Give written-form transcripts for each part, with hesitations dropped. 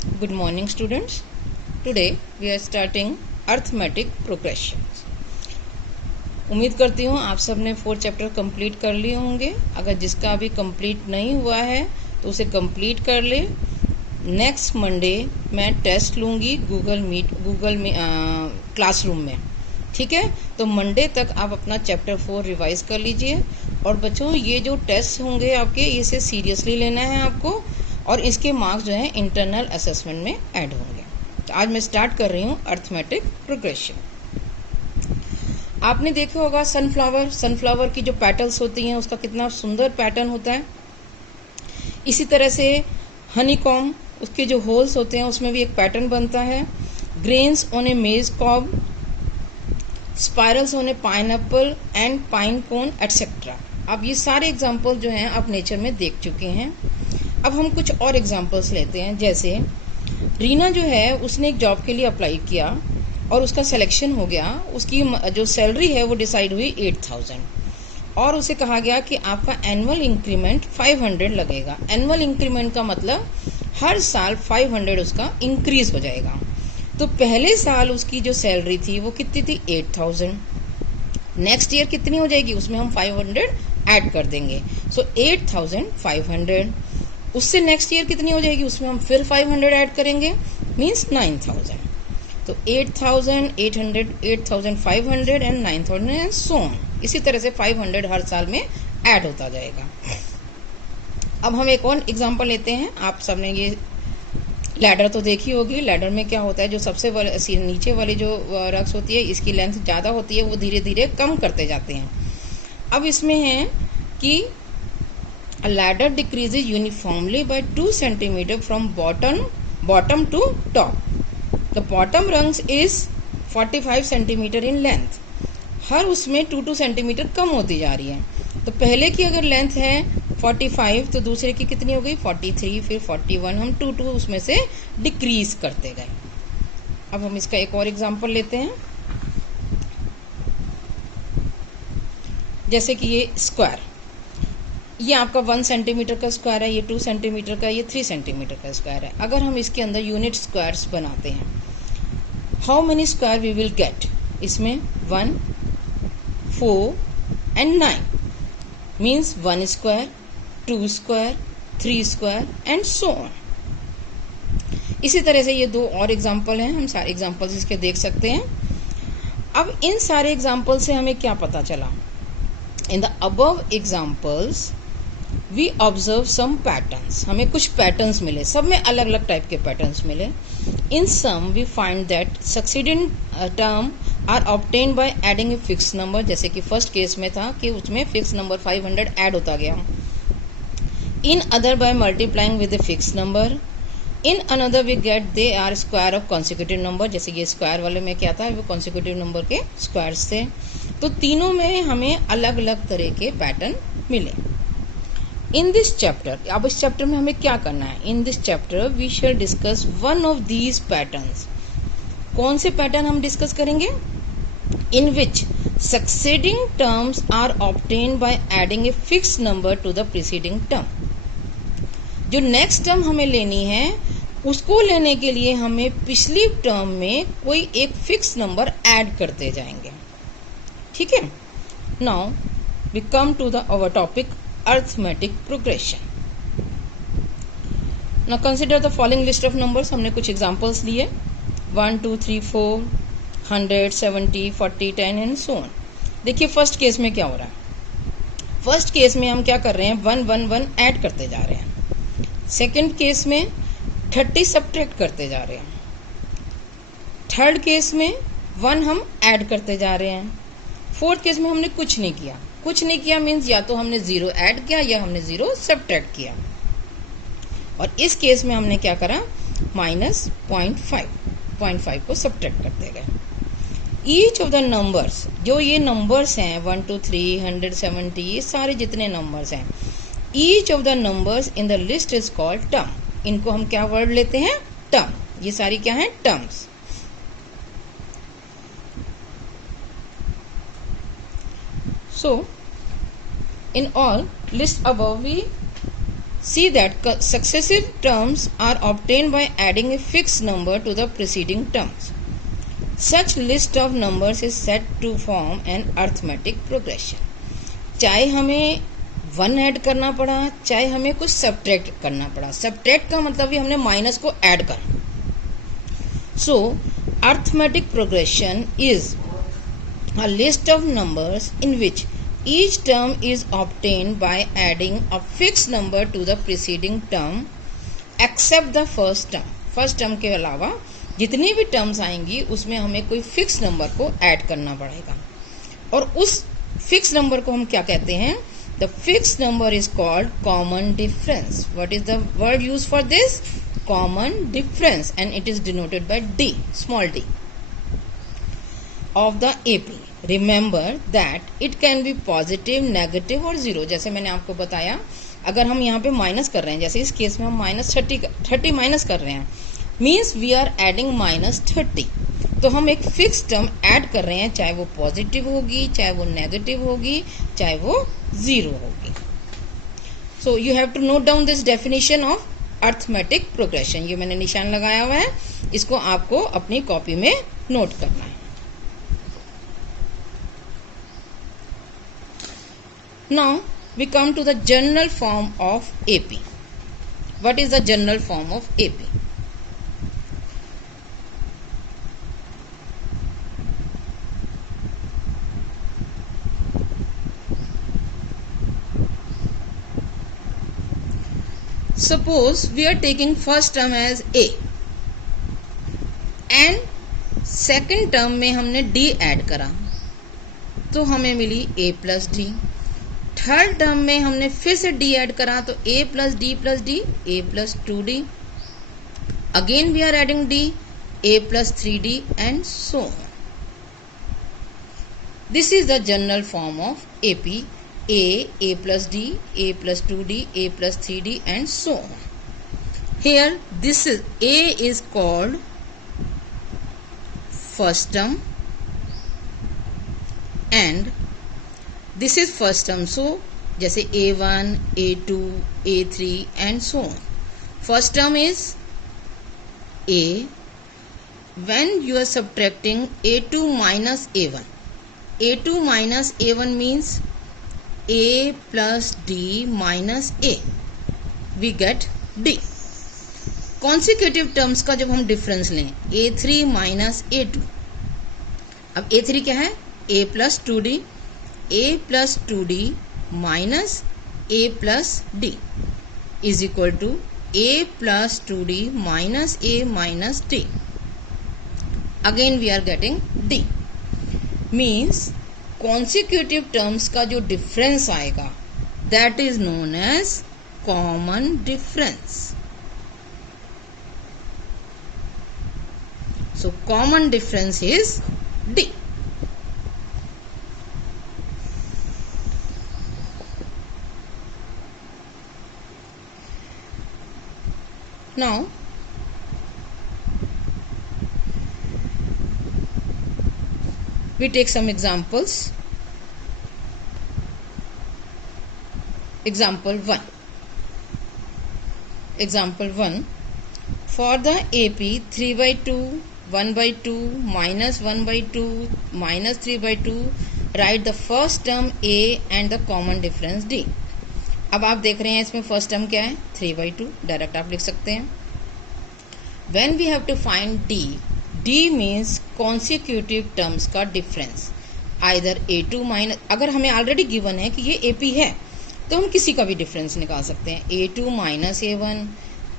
Good morning, students. Today we are starting arithmetic progressions. उम्मीद करती हूँ आप सब ने 4 चैप्टर कंप्लीट कर लिए होंगे. अगर जिसका अभी कंप्लीट नहीं हुआ है तो उसे कंप्लीट कर ले. नेक्स्ट मंडे मैं टेस्ट लूँगी गूगल में क्लासरूम में. ठीक है, तो मंडे तक आप अपना चैप्टर 4 रिवाइज कर लीजिए. और बच्चों, ये जो टेस्ट होंगे आपके, इसे सीरियसली लेना है आपको, और इसके मार्क्स जो हैं इंटरनल असेसमेंट में ऐड होंगे. तो आज मैं स्टार्ट कर रही हूँ अर्थमेटिक प्रोग्रेशन. आपने देखा होगा सनफ्लावर की जो पेटल्स होती हैं उसका कितना सुंदर पैटर्न होता है. इसी तरह से हनीकॉम, उसके जो होल्स होते हैं उसमें भी एक पैटर्न बनता है. Grains on a maize cob, spirals on a pineapple and pine cone etcetera. अब ये सारे एग्जाम्पल जो हैं आप नेचर में देख चुके हैं. अब हम कुछ और एग्जाम्पल्स लेते हैं. जैसे रीना जो है उसने एक जॉब के लिए अप्लाई किया और उसका सिलेक्शन हो गया. उसकी जो सैलरी है वो डिसाइड हुई 8,000 और उसे कहा गया कि आपका एनुअल इंक्रीमेंट 500 लगेगा. एनुअल इंक्रीमेंट का मतलब हर साल 500 उसका इंक्रीज हो जाएगा. तो पहले साल उसकी जो सैलरी थी वो कितनी थी? 8,000. नेक्स्ट ईयर कितनी हो जाएगी? उसमें हम 500 ऐड कर देंगे. सो 8,500. उससे नेक्स्ट ईयर कितनी हो जाएगी? उसमें हम फिर 500 ऐड करेंगे, मीन्स 9,000. तो 8,000, 800, 8,500 एंड 9,000 एंड सो ऑन. इसी तरह से 500 हर साल में ऐड होता जाएगा. अब हम एक और एग्जांपल लेते हैं. आप सबने ये लैडर तो देखी होगी. लैडर में क्या होता है, जो सबसे नीचे वाली जो रक्स होती है इसकी लेंथ ज़्यादा होती है, वो धीरे धीरे कम करते जाते हैं. अब इसमें है कि a ladder decreases uniformly by 2 cm from bottom to top. The bottom rung is 45 cm in length. हर उसमें 2 सेंटीमीटर कम होती जा रही है. तो पहले की अगर लेंथ है 45 तो दूसरे की कितनी हो गई? 43, फिर 41. हम 2 उसमें से डिक्रीज करते गए. अब हम इसका एक और एग्जांपल लेते हैं. जैसे कि ये स्क्वायर, ये आपका 1 सेंटीमीटर का स्क्वायर है, ये 2 सेंटीमीटर का, ये 3 सेंटीमीटर का स्क्वायर है. अगर हम इसके अंदर यूनिट स्क्वायर्स बनाते हैं, how many square we will get? इसमें 1, 4 and 9 means 1 square, 2 square, 3 square and so on. इसी तरह से ये 2 और एग्जाम्पल हैं. हम सारे एग्जाम्पल्स इसके देख सकते हैं. अब इन सारे एग्जाम्पल से हमें क्या पता चला? In the above examples we observe some patterns. हमें कुछ पैटर्न्स मिले, सब में अलग अलग टाइप के पैटर्न्स मिले. In some we find that succeeding term are obtained by adding a fix number. जैसे कि फर्स्ट केस में था कि उसमें फिक्स नंबर 500 ऐड होता गया. In other by multiplying with a fix number. In another we get they are square of consecutive number. जैसे ये स्क्वायर वाले में क्या था, वो कॉन्सिक्यूटिव नंबर के स्क्वायर्स थे. तो तीनों में हमें अलग अलग तरह के पैटर्न मिले. इन दिस चैप्टर, अब इस चैप्टर में हमें क्या करना है? In this chapter we shall discuss one of these patterns. कौन से पैटर्न हम डिस्कस करेंगे? In which succeeding terms are obtained by adding a fix number to the preceding term. जो नेक्स्ट टर्म हमें लेनी है उसको लेने के लिए हमें पिछली टर्म में कोई एक फिक्स नंबर ऐड करते जाएंगे. ठीक है. Now we come to the our topic arithmetic progression. Now consider the following list of numbers. हमने कुछ एग्जाम्पल्स लिए. 1, 2, 3, 4, 100, 70, 40, 10 एंड so on. देखिए फर्स्ट केस में क्या हो रहा है. फर्स्ट केस में हम क्या कर रहे हैं? 1, 1, 1 ऐड करते जा रहे हैं. सेकेंड केस में 30 सब्ट्रैक्ट करते जा रहे हैं. थर्ड केस में 1 हम ऐड करते जा रहे हैं. फोर्थ केस में हमने कुछ नहीं किया. कुछ नहीं किया मीन्स या तो हमने 0 ऐड किया या हमने 0 सब्ट्रैक्ट किया. और इस केस में हमने क्या करा? -0.5 को सब्ट्रैक्ट करते गए. ईच ऑफ द नंबर्स, जो ये नंबर्स हैं 1, 2, 3, 170, ये सारे जितने नंबर्स हैं, each of the numbers in the list is called term. इनको हम क्या वर्ड लेते हैं? टर्म. ये सारी क्या है? Terms. So, in all list above we See that successive terms are obtained by adding a fixed number to the preceding terms. Such list of numbers is said to form an arithmetic progression. चाहे हमें 1 add करना पड़ा, चाहे हमें कुछ subtract करना पड़ा. Subtract का मतलब भी हमने माइनस को ऐड करा. So, arithmetic progression is a list of numbers in which each term is obtained by adding a fixed number to the preceding term except the first term. First term के अलावा जितनी भी terms आएंगी उसमें हमें कोई fix number को add करना पड़ेगा. और उस फिक्स नंबर को हम क्या कहते हैं? The fix number is called common difference. What is the word use for this? Common difference, and it is denoted by D, small D of the AP. Remember that it can be positive, negative और zero. जैसे मैंने आपको बताया, अगर हम यहाँ पे minus कर रहे हैं, जैसे इस केस में हम -30 माइनस कर रहे हैं, मीन्स वी आर एडिंग -30. तो हम एक फिक्स टर्म ऐड कर रहे हैं, चाहे वो पॉजिटिव होगी, चाहे वो नेगेटिव होगी, चाहे वो जीरो होगी. So you have to note down this definition of arithmetic progression. ये मैंने निशान लगाया हुआ है, इसको आपको अपनी कॉपी में नोट करना है. Now we come to the general form of AP. What is the general form of AP? Suppose we are taking first term as A and second term में हमने D ऐड करा, तो हमें मिली A plus D. Third term में हमने फिर से डी ऐड करा, तो a plus D plus D, a plus 2d. Again we are adding d, a plus 3d and so on. This is the general form of AP. a plus d, a plus 2d, a plus 3d and so on. Here this is a is called first term and this is first term. So जैसे A1, A2, A3 and so on. First term is A. When you are subtracting A2 minus A1, A2 minus A1 means A plus D minus A. We get D. Consecutive terms का जब हम difference लें, A3 minus A2. अब A3 क्या है? A plus 2D. A plus 2D minus A plus D is equal to A plus 2D minus A minus D. Again we are getting D. Means consecutive terms का जो difference आएगा, that is known as common difference. So common difference is D. Now we take some examples. Example 1. For the AP 3/2, 1/2, -1/2, -3/2, write the first term A and the common difference D. अब आप देख रहे हैं इसमें first term क्या है? 3/2. Direct आप लिख सकते हैं. When we have to find D, D means consecutive terms का डिफरेंस. आइदर A2 माइनस, अगर हमें ऑलरेडी गिवन है कि ये AP है तो हम किसी का भी डिफरेंस निकाल सकते हैं. A2 minus A1,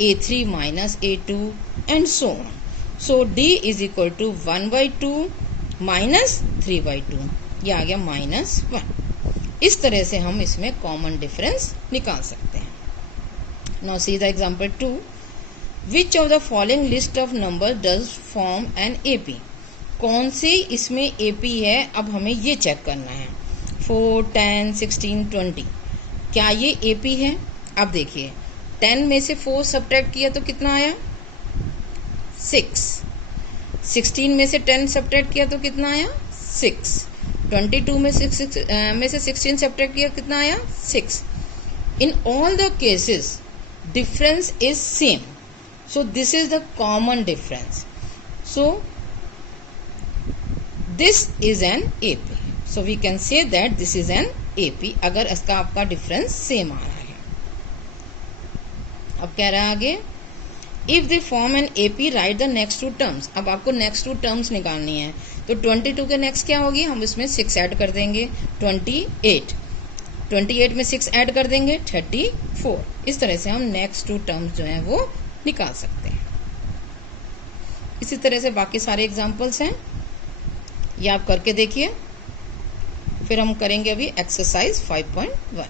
A3 minus A2 and so on. So D is equal to 1/2 minus 3/2. ये आ गया -1. इस तरह से हम इसमें कॉमन डिफरेंस निकाल सकते हैं. Now see the example 2. Which of the following list of number does form an AP? कौन सी इसमें AP है? अब हमें ये चेक करना है. 4, 10, 16, 20. क्या ये AP है? अब देखिए, 10 में से 4 सब्ट्रैक्ट किया तो कितना आया? 6. 16 में से 10 सब्ट्रैक्ट किया तो कितना आया? 6. 22 में से 16 सब्ट्रैक्ट किया कितना आया? 6. In all the cases difference is same. So this is the common difference. So this is an AP. So we can say that this is an AP अगर इसका आपका डिफरेंस सेम आ रहा है. अब कह रहा है आगे, if they form an AP write the next two terms. अब आपको नेक्स्ट टू टर्म्स निकालनी है. तो 22 के नेक्स्ट क्या होगी, हम इसमें 6 ऐड कर देंगे, 28 में 6 ऐड कर देंगे 34. इस तरह से हम नेक्स्ट टू टर्म्स जो है वो निकाल सकते हैं. इसी तरह से बाकी सारे एग्जाम्पल्स हैं, ये आप करके देखिए. फिर हम करेंगे अभी एक्सरसाइज 5.1.